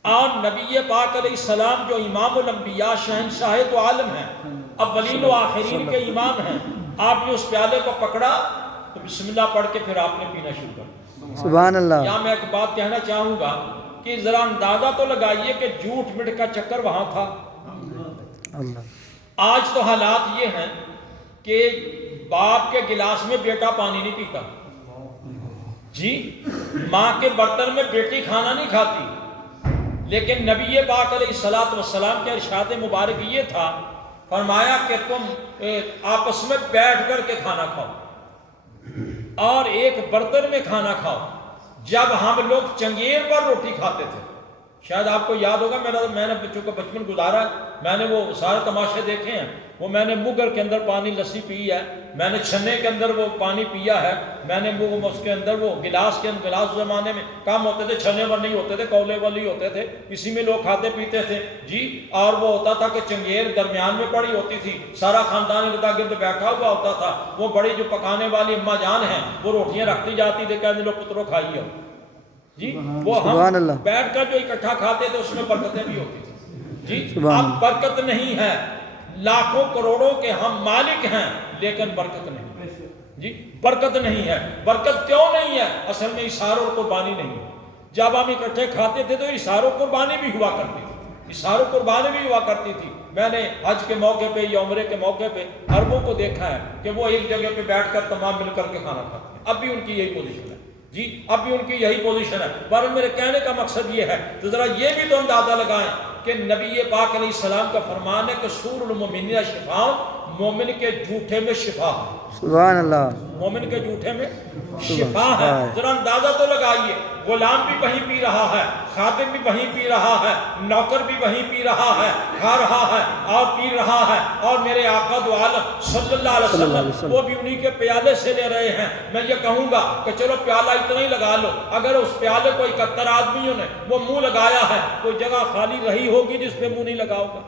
اور نبی پاک علیہ السلام جو امام الانبیاء شہنشاہ تو عالم ہیں، اولین و آخرین کے امام ہیں، آپ نے اس پیالے کو پکڑا تو بسم اللہ پڑھ کے پھر آپ نے پینا شروع کر دیا۔ سبحان اللہ، یہاں میں ایک بات کہنا چاہوں گا کہ ذرا اندازہ تو لگائیے کہ جھوٹ مٹ کا چکر وہاں تھا۔ اللہ، آج تو حالات یہ ہیں کہ باپ کے گلاس میں بیٹا پانی نہیں پیتا، جی ماں کے برتن میں بیٹی کھانا نہیں کھاتی، لیکن نبی پاک علیہ الصلوۃ والسلام کے ارشاد مبارک یہ تھا، فرمایا کہ تم آپس میں بیٹھ کر کے کھانا کھاؤ اور ایک برتن میں کھانا کھاؤ۔ جب ہم لوگ چنگیر پر روٹی کھاتے تھے، شاید آپ کو یاد ہوگا، میں نے بچوں کا بچپن گزارا ہے، میں نے وہ سارے تماشے دیکھے ہیں، وہ میں نے مگر کے اندر پانی لسی پی ہے، میں نے چھنے کے اندر وہ پانی پیا ہے، میں نے اس کے اندر وہ گلاس زمانے میں کم ہوتے تھے، چھنے پر نہیں ہوتے تھے، کولے والی ہوتے تھے، اسی میں لوگ کھاتے پیتے تھے جی۔ اور وہ ہوتا تھا کہ چنگیر درمیان میں پڑی ہوتی تھی، سارا خاندان ارد گرد بیٹھا ہوا ہوتا تھا، وہ بڑی جو پکانے والی اماں جان ہیں وہ روٹیاں رکھتی جاتی تھی، کہتے لوگ پترو کھائیے جی۔ وہ سبحان ہم اللہ، بیٹھ کر جو اکٹھا کھاتے تھے اس میں برکتیں بھی ہوتی تھی جی۔ سبحان اب برکت نہیں ہے، لاکھوں کروڑوں کے ہم مالک ہیں لیکن برکت نہیں جی، برکت نہیں ہے۔ برکت کیوں نہیں ہے؟ اصل میں اثار اور قربانی نہیں ہے۔ جب ہم اکٹھے کھاتے تھے تو اثار و قربانی بھی ہوا کرتی تھی، اثار و قربانی بھی ہوا کرتی تھی۔ میں نے حج کے موقع پہ یا عمرے کے موقع پہ عربوں کو دیکھا ہے کہ وہ ایک جگہ پہ بیٹھ کر تمام مل کر کے کھانا کھاتے ہیں، اب بھی ان کی یہی پوزیشن ہے جی، اب بھی ان کی یہی پوزیشن ہے۔ پر میرے کہنے کا مقصد یہ ہے تو ذرا یہ بھی تو اندازہ لگائیں کہ نبی پاک علیہ السلام کا فرمان ہے کہ سور المؤمنین شفاء، مومن کے جھوٹے میں شفا ہے، سبحان اللہ، مومن کے جھوٹے میں شفا ہے۔ ذرا اندازہ تو لگائیے، غلام بھی وہیں پی رہا ہے، خادم بھی وہیں پی رہا ہے، نوکر بھی وہیں پی رہا ہے، کھا رہا ہے اور پی رہا ہے، اور میرے آقا دو عالم صلی اللہ علیہ وسلم وہ بھی انہی کے پیالے سے لے رہے ہیں۔ میں یہ کہوں گا کہ چلو پیالہ اتنا ہی لگا لو، اگر اس پیالے کو 71 آدمیوں نے وہ منہ لگایا ہے، کوئی جگہ خالی رہی ہوگی جس پہ منہ نہیں لگا ہوگا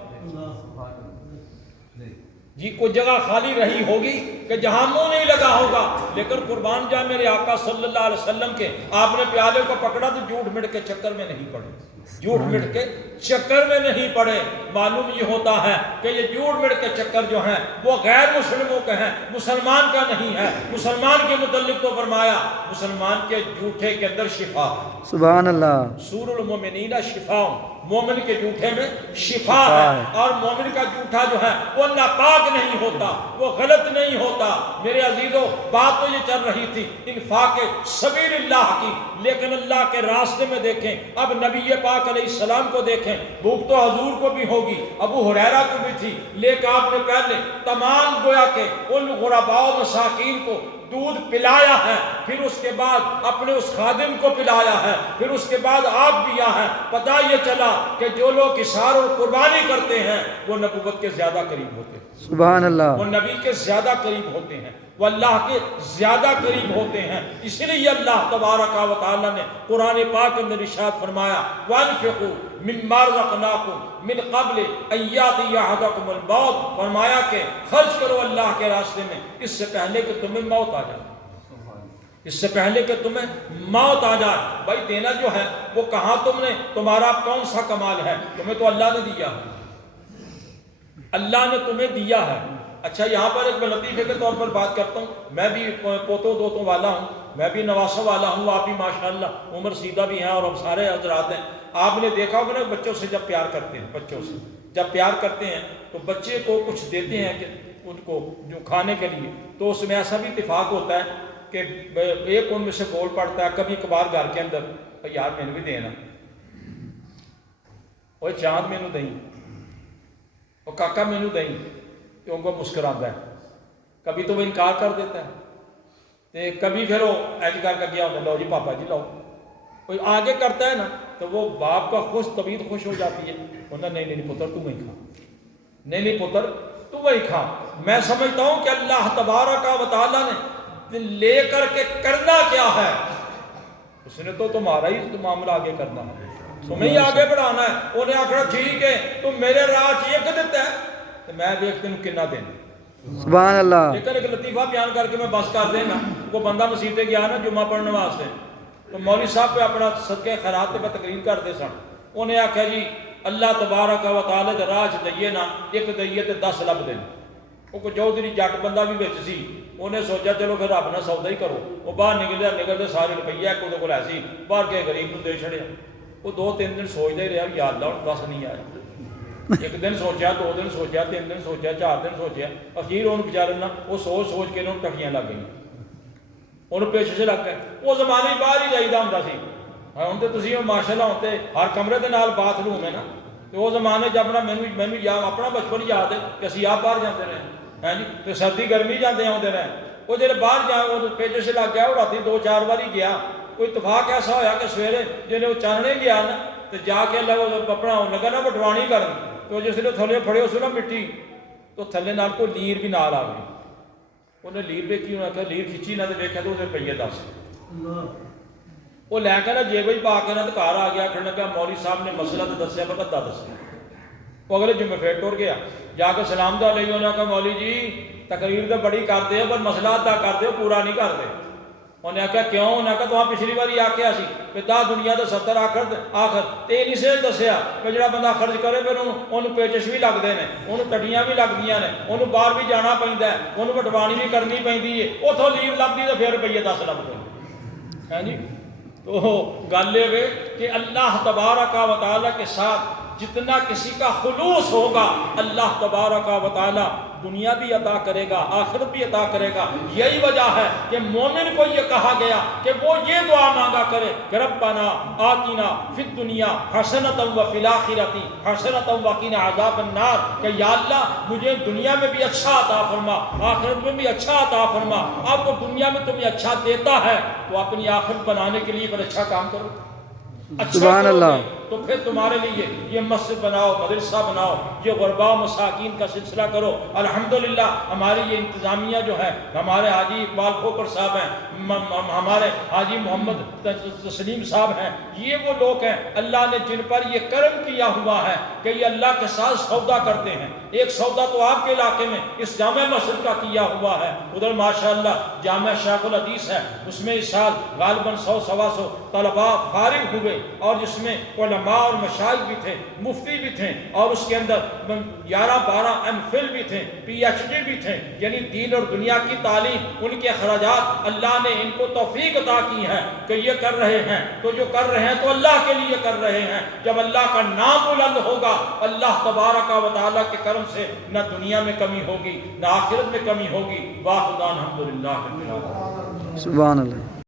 جی، کوئی جگہ خالی رہی ہوگی کہ جہاں منہ نہیں لگا ہوگا۔ لیکن قربان جائے میرے آقا صلی اللہ علیہ وسلم کے، آپ نے پیالے کو پکڑا تو جھوٹ مٹ کے چکر میں نہیں پڑے، جھوٹ مٹ کے چکر میں نہیں پڑے۔ معلوم یہ ہوتا ہے کہ یہ جھوٹ مٹ کے چکر جو ہیں وہ غیر مسلموں کے ہیں، مسلمان کا نہیں ہے۔ مسلمان کے متعلق تو فرمایا مسلمان کے جھوٹے کے اندر شفا ہے، سبحان اللہ، سور المؤمنین شفاء، مومن کے جھوٹے میں شفا ہے۔ اور مومن کا جھوٹا جو ہے وہ ناپاک نہیں ہوتا، وہ غلط نہیں ہوتا۔ میرے عزیزوں، بات تو یہ چل رہی تھی انفاق سبیل اللہ کی، لیکن اللہ کے راستے میں دیکھیں، اب نبی پاک علیہ السلام کو دیکھیں، بھوک تو حضور کو بھی ہوگی، ابو ہریرہ کو بھی تھی، لیکن آپ نے پہلے تمام گویا کہ ان غرباء و مساکین کو دودھ پلایا ہے، پھر اس کے بعد اپنے اس خادم کو پلایا ہے، پھر اس کے بعد آپ پیا ہے۔ پتہ یہ چلا کہ جو لوگ اثار اور قربانی کرتے ہیں وہ نبوت کے زیادہ قریب ہوتے ہیں، سبحان اللہ، وہ نبی کے زیادہ قریب ہوتے ہیں، وہ اللہ کے زیادہ قریب ہوتے ہیں۔ اس لیے اللہ تبارک و تعالیٰ نے قرآن پاک میں ارشاد فرمایا وَأَنفِقُوا مِمَّا رَزَقْنَاكُم مِّن قَبْلِ أَن يَأْتِيَ أَحَدَكُمُ الْمَوْتُ، فرمایا کہ خرچ کرو اللہ کے راستے میں اس سے پہلے کہ تمہیں موت آ جائے، اس سے پہلے کہ تمہیں موت آ جائے۔ بھائی دینا جو ہے وہ کہاں تم نے، تمہارا کون سا کمال ہے؟ تمہیں تو اللہ نے دیا ہے، اللہ نے تمہیں دیا ہے۔ اچھا یہاں پر ایک میں لطیفے کے طور پر بات کرتا ہوں، میں بھی پوتوں دوتوں والا ہوں، میں بھی نواسوں والا ہوں، آپ بھی ماشاءاللہ عمر سیدھا بھی ہیں اور ہم سارے حضرات ہیں۔ آپ نے دیکھا ہوگا نا بچوں سے جب پیار کرتے ہیں، بچوں سے جب پیار کرتے ہیں تو بچے کو کچھ دیتے ہیں کہ ان کو جو کھانے کے لیے، تو اس میں ایسا بھی اتفاق ہوتا ہے کہ ایک ان میں سے بول پڑتا ہے کبھی کبھار گھر کے اندر، یار میں نے بھی دینا، وہ چاند میں نے دیں، وہ کاکا میں نے دیں، کہ ان کو مسکراتا ہے، کبھی تو وہ انکار کر دیتا ہے، کبھی پھر وہ ایج کر کے گیا ہوتا ہے، لو جی پاپا جی لاؤ، کوئی آگے کرتا ہے نا تو وہ باپ کا طبیعت خوش ہو جاتی ہے، انہوں نے نہیں پتر تو وہی کھا، نہیں پتر تو وہی کھا۔ میں سمجھتا ہوں کہ اللہ تبارک و تعالیٰ نے لے کر کے کرنا کیا ہے، اس نے تو تمہارا ہی معاملہ آگے کرنا ہے، تمہیں ہی آگے بڑھانا ہے۔ انہیں آخر ٹھیک ہے تم میرے راج یہ کہ دیتا ہے تو میں دیکھتے ہوں کنا دینا، سبحان اللہ، لیکن ایک لطیفہ بیان کر کے میں بس کر دینا۔ وہ بندہ مسیطے گیا نا جمعہ پڑھنے واسطے، تو مولوی صاحب پہ اپنا صدقہ خیرات پہ تقریر کرتے سن، انہیں آخیا جی اللہ تبارک و تعالیٰ دے راج دئیے نا، ایک دئیے تے 10 لب دیں۔ وہ کوئی چودھری جٹ بندہ بھی بچ سی، انہیں سوچا چلو پھر رب نہ سودا ہی کرو۔ وہ باہر نکلتے سارے روپیہ ایک وہ کو ایسی باہر کے غریب کو دے چھڑیا۔ وہ 2-3 دن سوچتا ہی رہا یا اللہ 10 نہیں آیا، ایک دن سوچا، 2 دن سوچا، 3 دن سوچا، 4 دن سوچا، اخیر ان بیچارے نا وہ سوچ کے انہوں ٹکیاں لگ گئی، انہوں پیچھے سے لگ گئے۔ وہ زمانے باہر ہی جائیدہ ہوں سی، ہوں تو تھی ماشاء اللہ ہوتے ہر کمرے کے نال باتھ روم ہے نا. تو وہ زمانے چ اپنا مینو یاد اپنا بچپن یاد ہے کہ اسی آپ باہر جاتے رہے ہیں جی. تو سردی گرمی جاتے آتے رہے. وہ جب باہر جا وہ پیچے سے لگ گیا وہ رات 2-4 بار ہی گیا. کوئی اتفاق ایسا ہوا کہ سویرے جب وہ چاننے گیا نا تو جا کے اپنا لگا نا بٹوانی کرن. تو جس نے تھلے پھڑے اس نا مٹی تو تھلے نال کوئی لیر بھی نال آ گئی. انہیں لیر دیکھی انہیں آخیا لیر کھچی نہ تو ویکھیا تو وہ روپیے 10. وہ لے کے نا جیب پا کے نا تو گھر آ گیا. آخر لگا مولوی صاحب نے مسئلہ تو دسیا پر کدا دسیا. وہ اگلے جمعے پھر ٹر گیا. جا کے سلام دا لئی انہیں کہا مولوی جی تقریر تو بڑی کرتے ہو پر مسئلہ ادا کرتے ہو پورا نہیں کرتے. انہیں آخیا کیوں؟ انہیں کہا تو پچھلی باری آخیا سی کہ 10 دنیا تو 70 آخر تو یہ نہیں سے دسیا کہ جڑا بندہ خرچ کرے پھر انہوں پیچش بھی لگتے ہیں, انہوں ٹٹیاں بھی لگدیاں نے, انہوں باہر بھی جانا پیندا ہے, انہوں بٹوانی بھی کرنی پیندی ہے. اتوں لیو لبھی تو پھر روپیے 10 لبتے ہیں ہیں جی. تو گل یہ کہ اللہ تبارک و تعالیٰ کے ساتھ جتنا کسی کا خلوص ہوگا اللہ تبارک و تعالیٰ دنیا بھی عطا کرے گا آخرت بھی عطا کرے گا. یہی وجہ ہے کہ مومن کو یہ کہا گیا کہ وہ یہ دعا مانگا کرے کہ ربنا آتنا فی الدنیا حسنۃ وفی الآخرۃ حسنۃ وقنا عذاب النار. کہ یا اللہ مجھے دنیا میں بھی اچھا عطا فرما آخرت میں بھی اچھا عطا فرما. اب وہ دنیا میں تمہیں اچھا دیتا ہے تو اپنی آخرت بنانے کے لیے پھر اچھا کام کرو. سبحان اللہ. تو پھر تمہارے لیے یہ مسجد بناؤ, مدرسہ بناؤ, یہ غرباء مساکین کا سلسلہ کرو. الحمدللہ ہماری یہ انتظامیہ جو ہے, ہمارے حاجی اقبال کھوکر صاحب ہیں, ہمارے حاجی محمد تسلیم صاحب ہیں, یہ وہ لوگ ہیں اللہ نے جن پر یہ کرم کیا ہوا ہے کہ یہ اللہ کے ساتھ سودا کرتے ہیں. ایک سودا تو آپ کے علاقے میں اس جامع مسجد کا کیا ہوا ہے. ادھر ماشاءاللہ جامع شیخ الحدیث ہے, اس میں اس سال غالباً 100-125 طلباء فارغ ہوئے اور جس میں علماء اور مشائخ بھی تھے, مفتی بھی تھے, اور اس کے اندر 11-12 ایم.فل بھی تھے, پی.ایچ.ڈی بھی تھے. یعنی دین اور دنیا کی تعلیم, ان کے اخراجات اللہ نے ان کو توفیق عطا کی ہے کہ یہ کر رہے ہیں. تو جو کر رہے ہیں تو اللہ کے لیے کر رہے ہیں. جب اللہ کا نام بلند ہوگا اللہ تبارک و تعالیٰ کے کرم سے نہ دنیا میں کمی ہوگی نہ آخرت میں کمی ہوگی. واخر دعوانا الحمدللہ. سبحان اللہ.